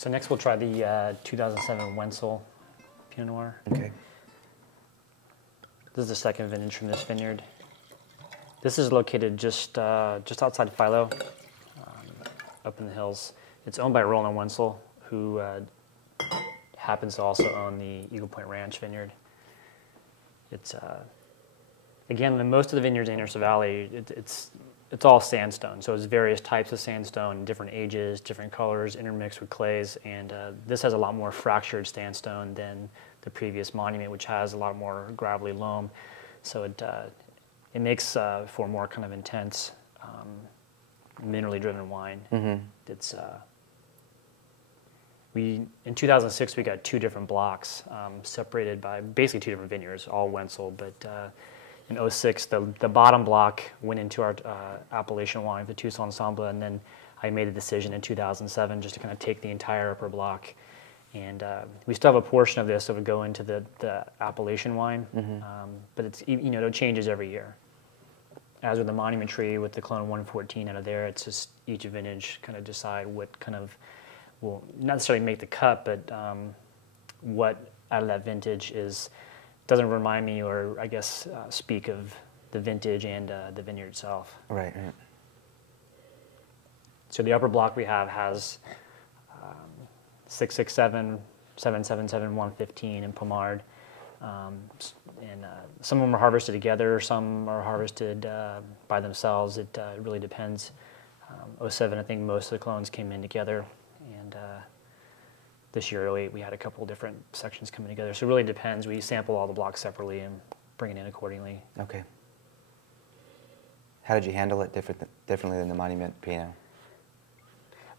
So next we'll try the 2007 Wentzel Pinot Noir. Okay. This is the second vintage from this vineyard. This is located just outside Philo, up in the hills. It's owned by Roland Wentzel, who happens to also own the Eagle Point Ranch vineyard. It's again, most of the vineyards in Anderson Valley, it's all sandstone. So it's various types of sandstone, different ages, different colors, intermixed with clays. And this has a lot more fractured sandstone than the previous Monument, which has a lot more gravelly loam. So it makes for more kind of intense, minerally driven wine. Mm-hmm. It's in 2006 we got two different blocks separated by basically two different vineyards, all Wentzel, but in 2006 the bottom block went into our appellation wine, the Tucson Ensemble, and then I made a decision in 2007 just to kind of take the entire upper block, and we still have a portion of this that would go into the appellation wine, but it's, you know, it changes every year. As with the Monument Tree with the Clone 114 out of there, it's just each vintage kind of decide what kind of will not necessarily make the cut, but what out of that vintage doesn't remind me, or I guess speak of the vintage and the vineyard itself. Right, right. So the upper block we have has 667, 777, 115 in Pomard. And some of them are harvested together, some are harvested by themselves. It really depends. 07, I think most of the clones came in together, and this year, 08, we had a couple different sections coming together. So it really depends. We sample all the blocks separately and bring it in accordingly. Okay. How did you handle it differently than the Monument Pinot?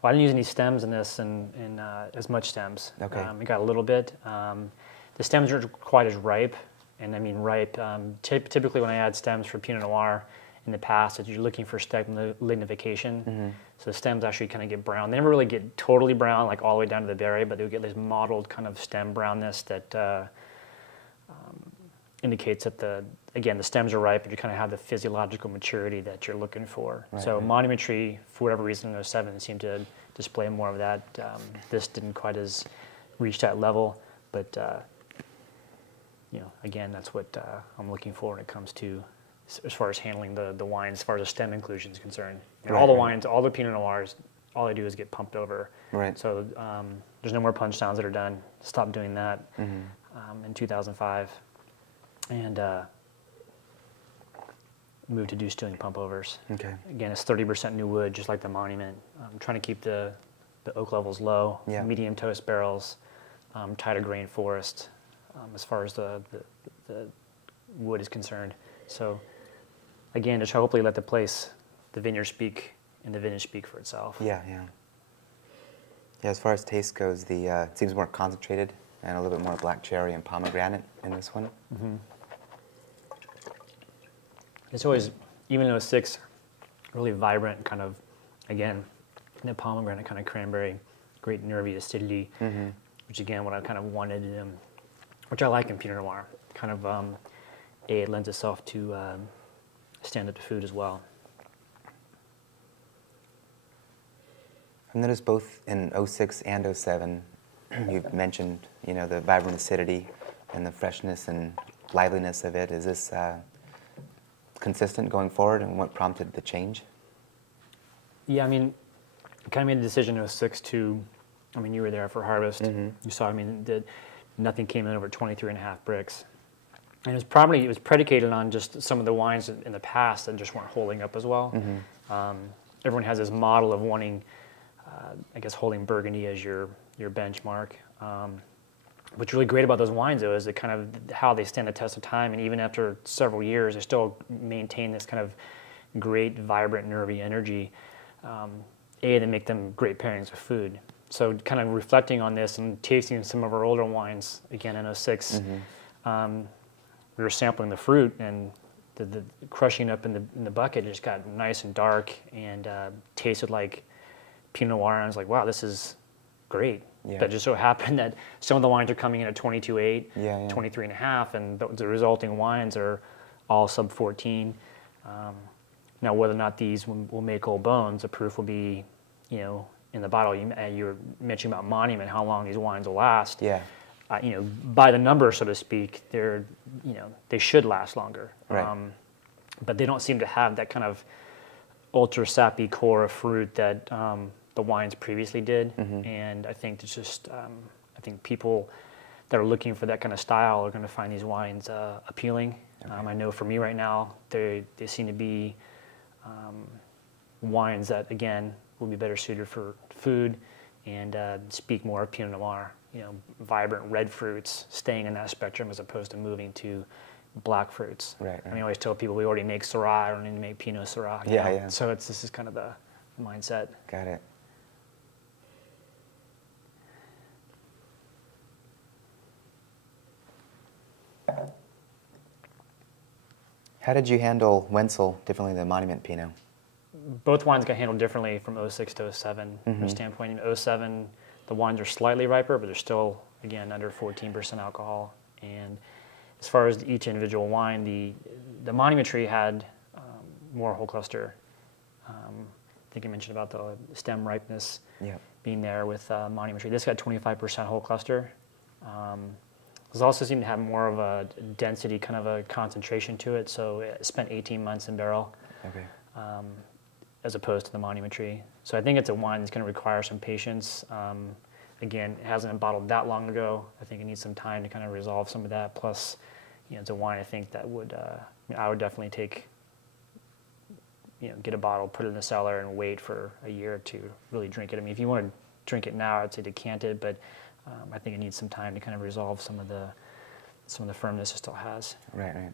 Well, I didn't use any stems in this, and as much stems. Okay. We got a little bit. The stems aren't quite as ripe, and I mean ripe. Typically when I add stems for Pinot Noir in the past, you're looking for stem lignification. So the stems actually kind of get brown. They never really get totally brown, like all the way down to the berry, but they would get this mottled kind of stem brownness that indicates that the stems are ripe, and you kind of have the physiological maturity that you're looking for. Right, So right. Monument Tree, for whatever reason, in 07 seemed to display more of that. This didn't quite as reach that level, but you know, again, that's what I'm looking for when it comes to as far as handling the wines, as far as the stem inclusion is concerned. And Right, all the right. wines, all the Pinot Noirs, all I do is get pumped over. Right. So there's no more punch downs that are done. Stopped doing that in 2005, and moved to doing pump overs. Okay. Again, it's 30% new wood, just like the Monument. I'm trying to keep the oak levels low, Yeah. medium toast barrels, tighter grain forest, as far as the wood is concerned. So again, to try hopefully let the vineyard speak, and the vintage speak for itself. Yeah, yeah. Yeah, as far as taste goes, it seems more concentrated and a little bit more black cherry and pomegranate in this one. It's always, even in 06, really vibrant, kind of, again, the pomegranate kind of cranberry, great nervy acidity, which again, what I kind of wanted, which I like in Pinot Noir. Kind of, it lends itself to stand up to food as well. I've noticed both in 06 and 07, you've mentioned, you know, the vibrant acidity and the freshness and liveliness of it. Is this consistent going forward, and what prompted the change? Yeah, I mean, I kind of made the decision in 06 to, I mean, you were there for harvest. You saw, I mean, nothing came in over 23.5 bricks. And it was predicated on just some of the wines in the past that just weren't holding up as well. Everyone has this model of wanting, I guess, holding Burgundy as your benchmark. What's really great about those wines, though, is the kind of how they stand the test of time, and even after several years, they still maintain this kind of great, vibrant, nervy energy. They make them great pairings with food. So kind of reflecting on this and tasting some of our older wines, again in 06, we were sampling the fruit, and the crushing up in the bucket just got nice and dark, and tasted like Pinot Noir. And I was like, wow, this is great. Yeah. That just so happened that some of the wines are coming in at 22.8, Yeah, yeah. 23.5, and the resulting wines are all sub 14. Now, whether or not these will make old bones, the proof will be, you know, in the bottle. You were mentioning about Monument, how long these wines will last. Yeah. By the number, so to speak, they should last longer. Right. But they don't seem to have that kind of ultra sappy core of fruit that the wines previously did. Mm-hmm. And I think it's just, I think people that are looking for that kind of style are going to find these wines appealing. Okay. I know for me right now, they seem to be wines that, again, will be better suited for food and speak more of Pinot Noir. Vibrant red fruits, staying in that spectrum as opposed to moving to black fruits. Right. I always tell people we already make Syrah, I don't need to make Pinot Syrah. Yeah. So this is kind of the mindset. Got it. How did you handle Wentzel differently than Monument Pinot? Both wines got handled differently from 06 to 07 from a standpoint. In 07, the wines are slightly riper, but they're still, again, under 14% alcohol. And as far as each individual wine, the Monument tree had more whole cluster. I think you mentioned about the stem ripeness being there with Monument tree. This got 25% whole cluster. This also seemed to have more of a density, kind of a concentration to it. So it spent 18 months in barrel. Okay. As opposed to the Monument tree. So I think it's a wine that's going to require some patience. Again, it hasn't been bottled that long ago. I think it needs some time to kind of resolve some of that. Plus, it's a wine I think that would, I would definitely take, get a bottle, put it in the cellar, and wait for a year or two to really drink it. I mean, if you want to drink it now, I'd say decant it, but I think it needs some time to kind of resolve some of the firmness it still has. Right.